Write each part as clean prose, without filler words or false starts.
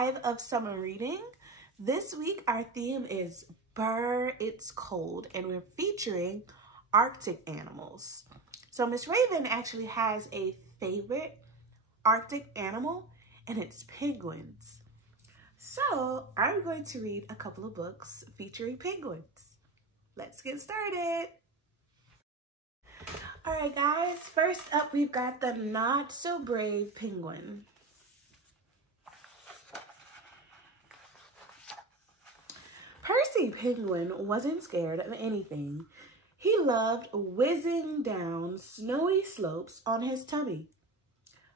5 of summer reading. This week our theme is Brrrr, It's Cold, and we're featuring Arctic animals. So Miss Raven actually has a favorite Arctic animal, and it's penguins. So I'm going to read a couple of books featuring penguins. Let's get started. All right, guys, first up, we've got the Not So Brave Penguin. Percy Penguin wasn't scared of anything. He loved whizzing down snowy slopes on his tummy.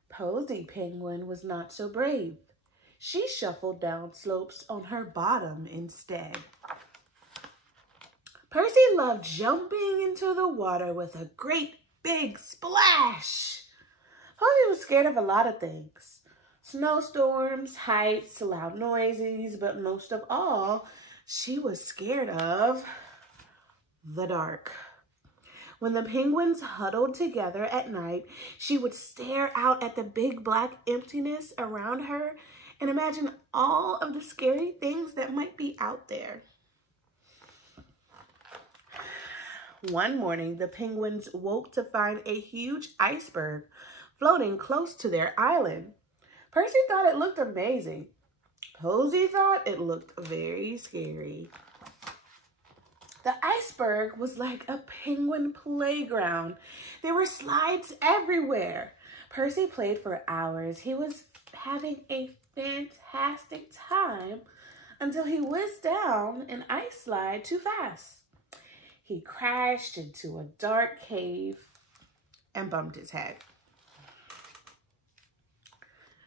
Posy Penguin was not so brave. She shuffled down slopes on her bottom instead. Percy loved jumping into the water with a great big splash. Posy was scared of a lot of things. Snowstorms, heights, loud noises, but most of all, she was scared of the dark. When the penguins huddled together at night, she would stare out at the big black emptiness around her and imagine all of the scary things that might be out there. One morning, the penguins woke to find a huge iceberg floating close to their island. Percy thought it looked amazing. Posy thought it looked very scary. The iceberg was like a penguin playground. There were slides everywhere. Percy played for hours. He was having a fantastic time until he whizzed down an ice slide too fast. He crashed into a dark cave and bumped his head.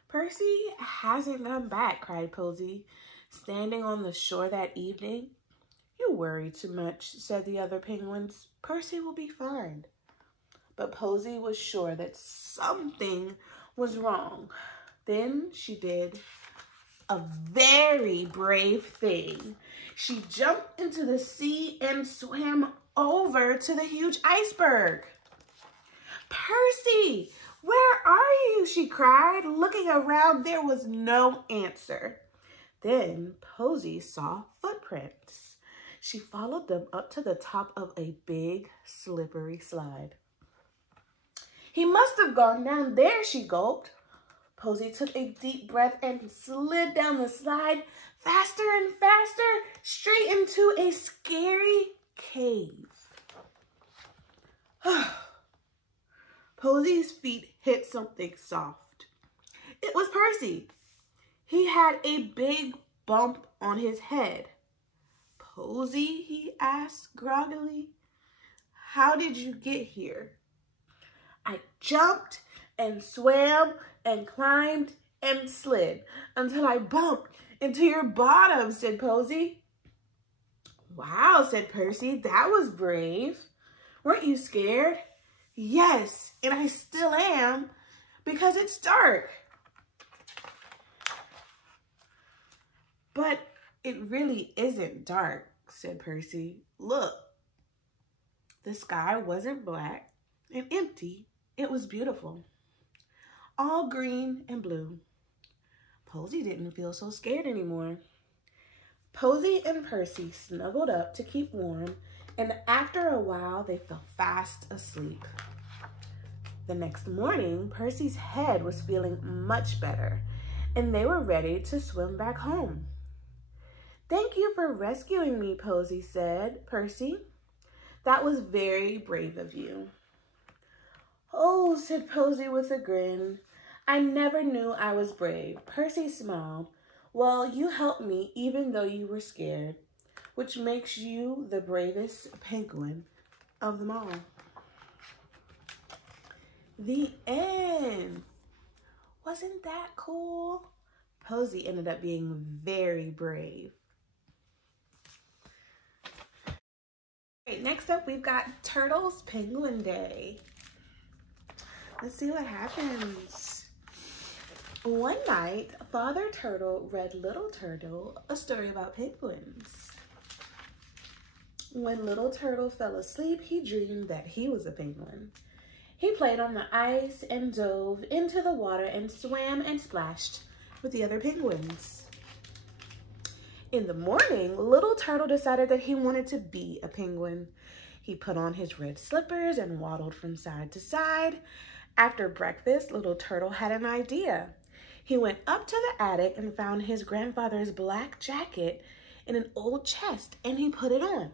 Percy hasn't come back, cried Posy, standing on the shore that evening. You worry too much, said the other penguins. Percy will be fine. But Posy was sure that something was wrong. Then she did a very brave thing. She jumped into the sea and swam over to the huge iceberg. Percy, where are you? She cried. Looking around, there was no answer. Then Posy saw footprints. She followed them up to the top of a big, slippery slide. He must have gone down there, she gulped. Posy took a deep breath and slid down the slide faster and faster, straight into a scary cave. Posy's feet hit something soft. It was Percy. He had a big bump on his head. Posy, he asked groggily, how did you get here? I jumped and swam and climbed and slid until I bumped into your bottom, said Posy. Wow, said Percy, that was brave. Weren't you scared? Yes, and I still am because it's dark. But it really isn't dark, said Percy. Look, the sky wasn't black and empty. It was beautiful, all green and blue. Posy didn't feel so scared anymore. Posy and Percy snuggled up to keep warm, and after a while, they fell fast asleep. The next morning, Percy's head was feeling much better, and they were ready to swim back home. Thank you for rescuing me, Posy said. Percy, that was very brave of you. Oh, said Posy with a grin. I never knew I was brave. Percy smiled. Well, you helped me even though you were scared, which makes you the bravest penguin of them all. The end. Wasn't that cool? Posy ended up being very brave. Okay, next up, we've got Turtle's Penguin Day. Let's see what happens. One night, Father Turtle read Little Turtle a story about penguins. When Little Turtle fell asleep, he dreamed that he was a penguin. He played on the ice and dove into the water and swam and splashed with the other penguins. In the morning, little turtle decided that he wanted to be a penguin. He put on his red slippers and waddled from side to side. After breakfast, little turtle had an idea. He went up to the attic and found his grandfather's black jacket in an old chest, and he put it on.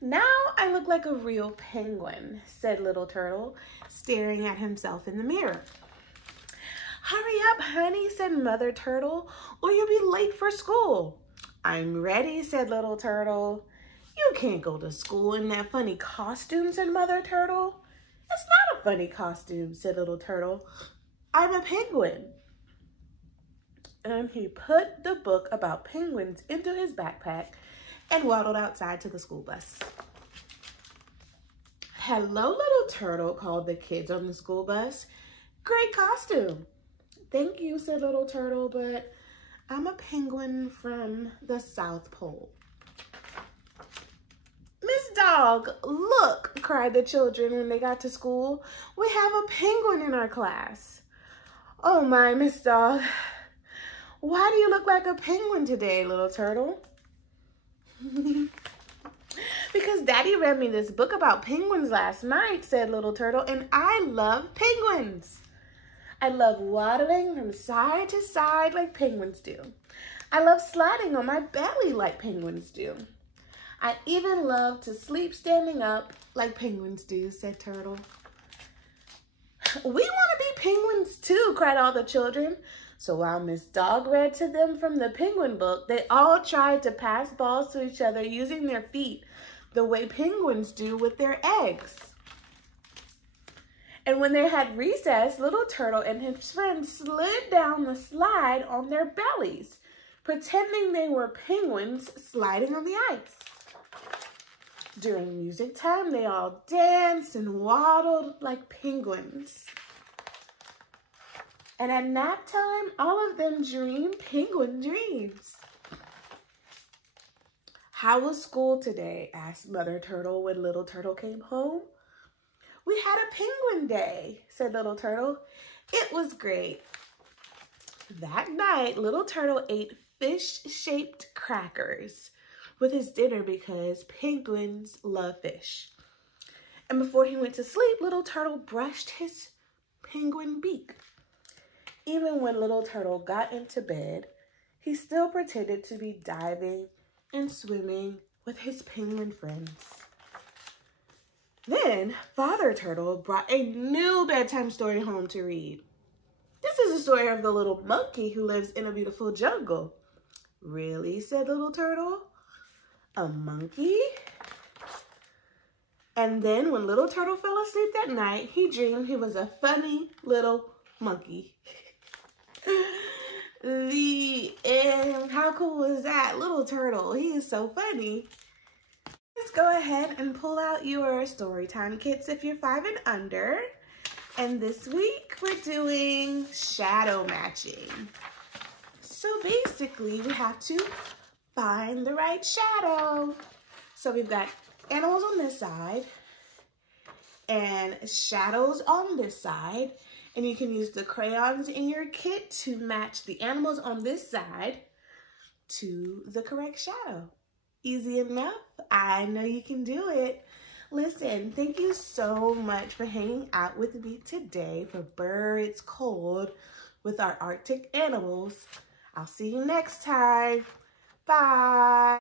"Now I look like a real penguin," said little turtle, staring at himself in the mirror. "Hurry up, honey," said Mother Turtle, "or you'll be late for school." "I'm ready," said little turtle. "You can't go to school in that funny costume," said Mother Turtle. "It's not a funny costume," said little turtle. "I'm a penguin." And he put the book about penguins into his backpack and waddled outside to the school bus. "Hello, little turtle," called the kids on the school bus. "Great costume." "Thank you," said little turtle, "but I'm a penguin from the South Pole." "Miss Dog, look," cried the children when they got to school. "We have a penguin in our class." "Oh my, Miss Dog, why do you look like a penguin today, little turtle?" "Because Daddy read me this book about penguins last night," said little turtle, "and I love penguins. I love waddling from side to side like penguins do. I love sliding on my belly like penguins do. I even love to sleep standing up like penguins do," said Turtle. "We want to be penguins too," cried all the children. So while Miss Dog read to them from the penguin book, they all tried to pass balls to each other using their feet, the way penguins do with their eggs. And when they had recess, little turtle and his friends slid down the slide on their bellies, pretending they were penguins sliding on the ice. During music time, they all danced and waddled like penguins. And at nap time, all of them dreamed penguin dreams. "How was school today?" asked Mother Turtle when little turtle came home. "We had a penguin day," said little turtle. "It was great." That night, little turtle ate fish-shaped crackers with his dinner because penguins love fish. And before he went to sleep, little turtle brushed his penguin beak. Even when little turtle got into bed, he still pretended to be diving and swimming with his penguin friends. Then Father Turtle brought a new bedtime story home to read. This is the story of the little monkey who lives in a beautiful jungle. "Really?" said little turtle. "A monkey?" And then when little turtle fell asleep that night, he dreamed he was a funny little monkey. The end. How cool was that? Little turtle, he is so funny. Let's go ahead and pull out your Storytime kits if you're 5 and under. And this week we're doing shadow matching. So basically we have to find the right shadow. So we've got animals on this side and shadows on this side. And you can use the crayons in your kit to match the animals on this side to the correct shadow. Easy enough? I know you can do it. Listen, thank you so much for hanging out with me today for Brrrr, It's Cold with our Arctic animals. I'll see you next time. Bye.